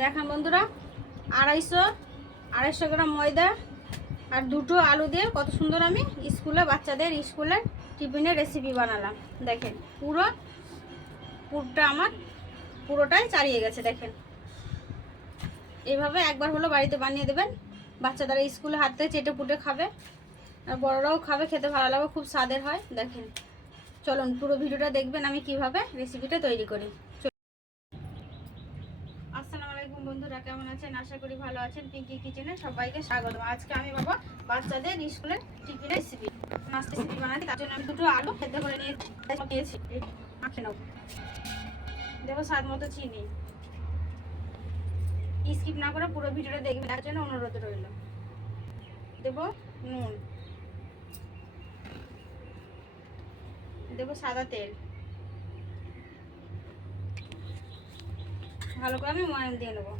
দেখেন বন্ধুরা, 250 গ্রাম ময়দা আর 2টো আলু দিয়ে কত সুন্দর আমি বাচ্চাদের স্কুলের টিফিনের রেসিপি বানালাম। দেখেন পুরটা আমার পুরোটাই চালিয়ে গেছে। দেখেন এইভাবে একবার হলো বাড়িতে বানিয়ে দেবেন, বাচ্চাদের স্কুলে হাত থেকে চেটে পুটে খাবে আর বড়রাও খাবে, খেতে ভালো লাগবে, খুব স্বাদের হয়। দেখেন চলুন পুরো ভিডিওটা দেখবেন আমি কিভাবে রেসিপিটা তৈরি করি। আসসালামু আলাইকুম বন্ধুরা, কেমন আছেন? আশা করি ভালো আছেন। পিঙ্কি কিচেনে সবাইকে স্বাগত। আজকে আমি বাচ্চাদের স্কুলের টিফিনের রেসিপি নাস্তা রেসিপি বানাচ্ছি। তার জন্য আমি 2টো আলু সেদ্ধ করে নিয়েছি, মাখিয়ে নেব। দেবো স্বাদ মতো চিনি। স্কিপ না করে পুরো ভিডিওটা দেখবেন, তার জন্য অনুরোধ রইল। দেবো নুন, দেবো সাদা তেল, ভালো করে আমি ময়ান দিয়ে নেবো।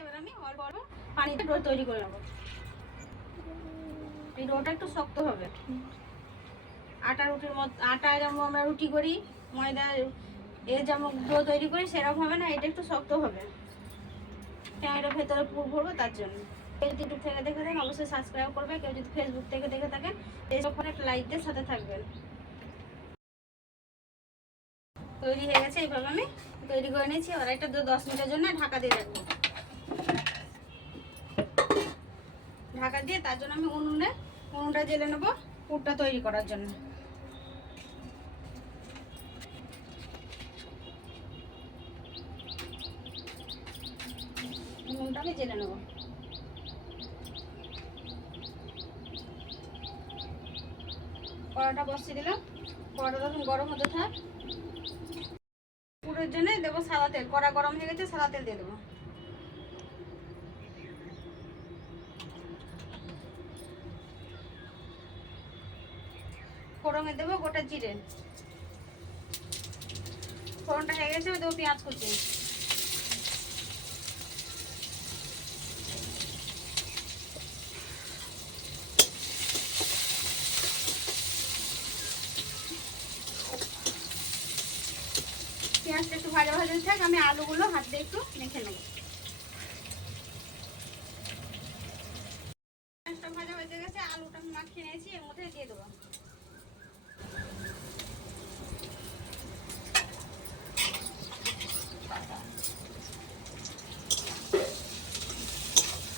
এবার আমি অল্প অল্প পানিতে ডো তৈরি করে নেবো। এই ডোটা একটু শক্ত হবে, রুটির মতো। আটা যেমন আমরা রুটি করি, ময়দা যেমন ডো তৈরি করি সেরকম হবে না, এটা একটু শক্ত হবে। এটা ভেতরে পুর ভরবো, তার জন্য কেউ যদি ইউটিউব থেকে দেখে থাকেন অবশ্যই সাবস্ক্রাইব করবে, কেউ যদি ফেসবুক থেকে দেখে থাকেন ফেসবুকে একটা লাইক দিয়ে সাথে থাকবেন। তৈরি হয়ে গেছে, এইভাবে আমি তৈরি করে নিয়েছি। আর এটা 10 মিনিটের জন্য ঢাকা দিয়ে রাখবো। ঢাকা দিয়ে তার জন্য আমি উনুনটা জ্বেলে নেবো পুরটা তৈরি করার জন্য। উনুনটা আমি জ্বেলে নেবো। কড়াটা বসিয়ে দিলাম, কড়াটা তখন গরম হতে থাক। পুরের জন্য দেবো সাদা তেল। কড়া গরম হয়ে গেছে, সাদা তেল দিয়ে দেবো। ফোড়নে দেবো গোটা জিরে। ফোড়নটা হয়ে গেছে, দেবো পেঁয়াজ কুচি। পেঁয়াজটা একটু ভাজা ভাজা থাক, আমি আলুগুলো হাত দিয়ে একটু মেখে নেব। পেঁয়াজটা ভাজা হয়ে গেছে, আলুটা আমি মাখিয়ে নিয়েছি, এর মধ্যে দিয়ে দেবো।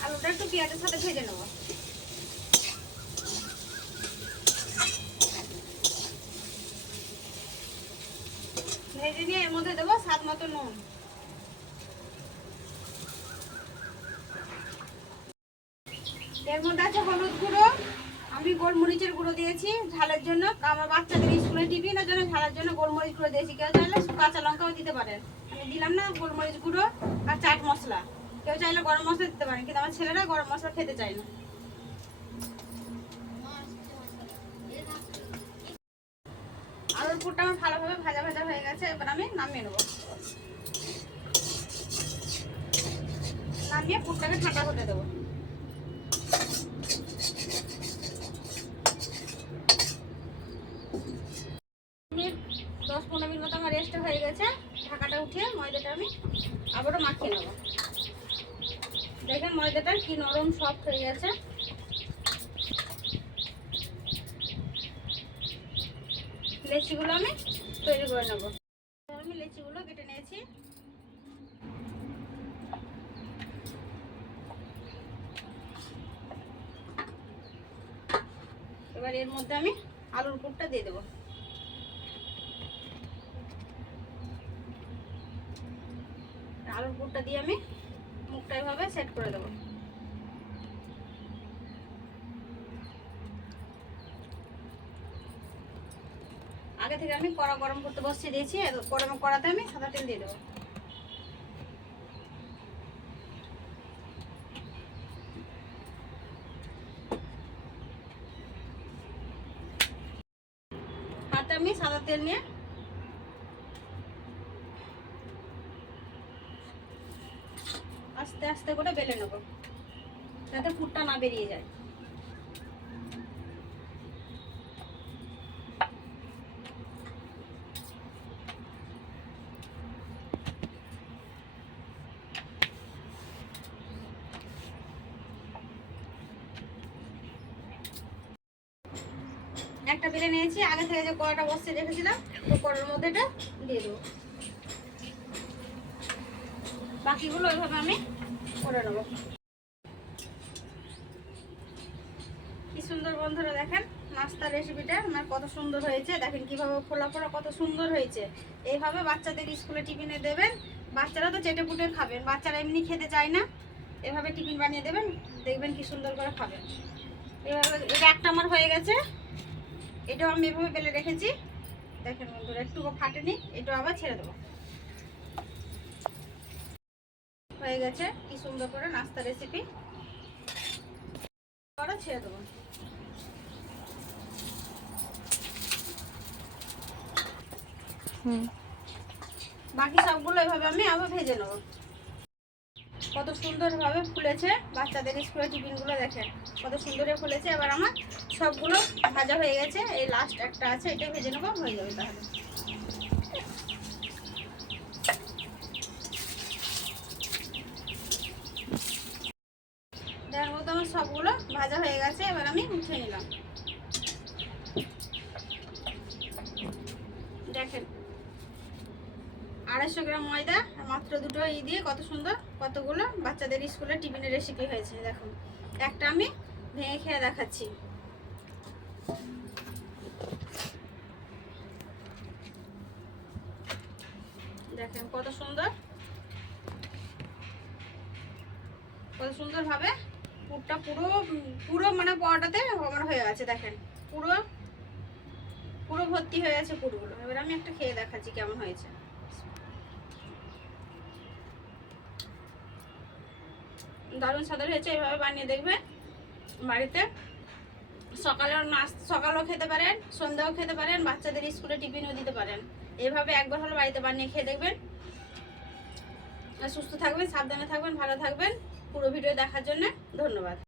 আলুটা একটু পেঁয়াজের সাথে ভেজে নেব। ভেজে নিয়ে এর মধ্যে দেবো স্বাদ মতো নুন। এর মধ্যে আছে হলুদ গুঁড়ো, আমি গোলমরিচের গুঁড়ো দিয়েছি ঝালের জন্য। আমার বাচ্চাদের স্কুলে টিফিনের জন্য ঝালের জন্য গোলমরিচ গুঁড়ো দিয়েছি। কেউ চাইলে কাঁচা লঙ্কাও দিতে পারেন, আমি দিলাম না। গোলমরিচ গুঁড়ো আর চাট মশলা, কেউ চাইলে গরম মশলা দিতে পারেন, কিন্তু আমার ছেলেরা গরম মশলা খেতে চায় না। আলুর পুরটা আমার ভালোভাবে ভাজা ভাজা হয়ে গেছে, এবার আমি নামিয়ে নেবো। নামিয়ে পুরটাকে ঠান্ডা হতে দেবো। 10-15 মিনিট মতো আমার রেস্ট হয়ে গেছে। ঢাকাটা উঠিয়ে ময়দাটা আমি আবারও মাখিয়ে নেব। দেখেন ময়দাটা কি নরম সফট হয়ে গেছে। লেচিগুলো আমি তৈরি করে নেব। আমি লেচিগুলো কেটে নিয়েছি। এবার এর মধ্যে আমি আলুর পুরটা দিয়ে দেবো। আলুর পুরটা দিয়ে আমি মুখটা এভাবে সেট করে দেবো। আগে থেকে আমি কড়া গরম করতে বসিয়ে দিয়েছি, কড়াতে আমি সাদা তেল দিয়ে দেবো। হাতে আমি সাদা তেল নিয়ে আস্তে আস্তে করে বেলে নেব, যাতে পুরটা না বেরিয়ে যায়। একটা বেলে নিয়েছি, আগে থেকে যে কড়াটা বসিয়ে রেখেছিলাম তো কড়ার মধ্যে এটা দিয়ে দেবো। বাকিগুলো ওইভাবে আমি করে নেবো। কি সুন্দর বন্ধুরা দেখেন নাস্তার রেসিপিটা আমার কত সুন্দর হয়েছে। দেখেন কিভাবে ফোলা ফোলা কত সুন্দর হয়েছে। এইভাবে বাচ্চাদের স্কুলে টিফিনে দেবেন, বাচ্চারা তো চেটে পুটে খাবেন, বাচ্চারা এমনি খেতে চায় না। এভাবে টিফিন বানিয়ে দেবেন, দেখবেন কি সুন্দর করে খাবেন। এভাবে এটা একটা আমার হয়ে গেছে, এটাও আমি এভাবে বেলে রেখেছি। দেখেন বন্ধুরা একটুকু ফাটেনি, এটাও আবার ছেড়ে দেবো। হয়ে গেছে কি সুন্দর করে নাস্তা রেসিপি, আবার ছেড়ে দেবো। বাকি সবগুলো এভাবে আমি আবার ভেজে নেব। কত সুন্দরভাবে ফুলেছে বাচ্চাদের স্কুলের টিফিনগুলো, দেখেন কত সুন্দর ফুলেছে। এবার আমার সবগুলো ভাজা হয়ে গেছে, এই লাস্ট একটা আছে, এটা ভেজে নেবো, হয়ে যাবে তাহলে। দেখার মতো আমার সবগুলো ভাজা হয়ে গেছে, এবার আমি উঠিয়ে নিলাম। দেখেন 250 গ্রাম ময়দা মাত্র দুটো দিয়ে কত সুন্দর কতগুলো বাচ্চাদের স্কুলের টিফিনের রেসিপি হয়েছে। দেখুন একটা আমি ভেঙে খেয়ে দেখাচ্ছি। দেখেন কত সুন্দর, কত সুন্দর ভাবে পুরটা পুরো পুরো মানে পরোটাতে আমার হয়ে গেছে। দেখেন পুরো পুরো ভর্তি হয়ে গেছে পুরগুলো। এবার আমি একটা খেয়ে দেখাচ্ছি কেমন হয়েছে। দারুণ স্বাদের হয়েছে, এইভাবে বানিয়ে দেখবেন বাড়িতে। সকালেও খেতে পারেন, সন্ধ্যাও খেতে পারেন, বাচ্চাদের স্কুলে টিফিনও দিতে পারেন। এইভাবে একবার হলো বাড়িতে বানিয়ে খেয়ে দেখবেন। সুস্থ থাকবেন, সাবধানে থাকবেন, ভালো থাকবেন। পুরো ভিডিও দেখার জন্য ধন্যবাদ।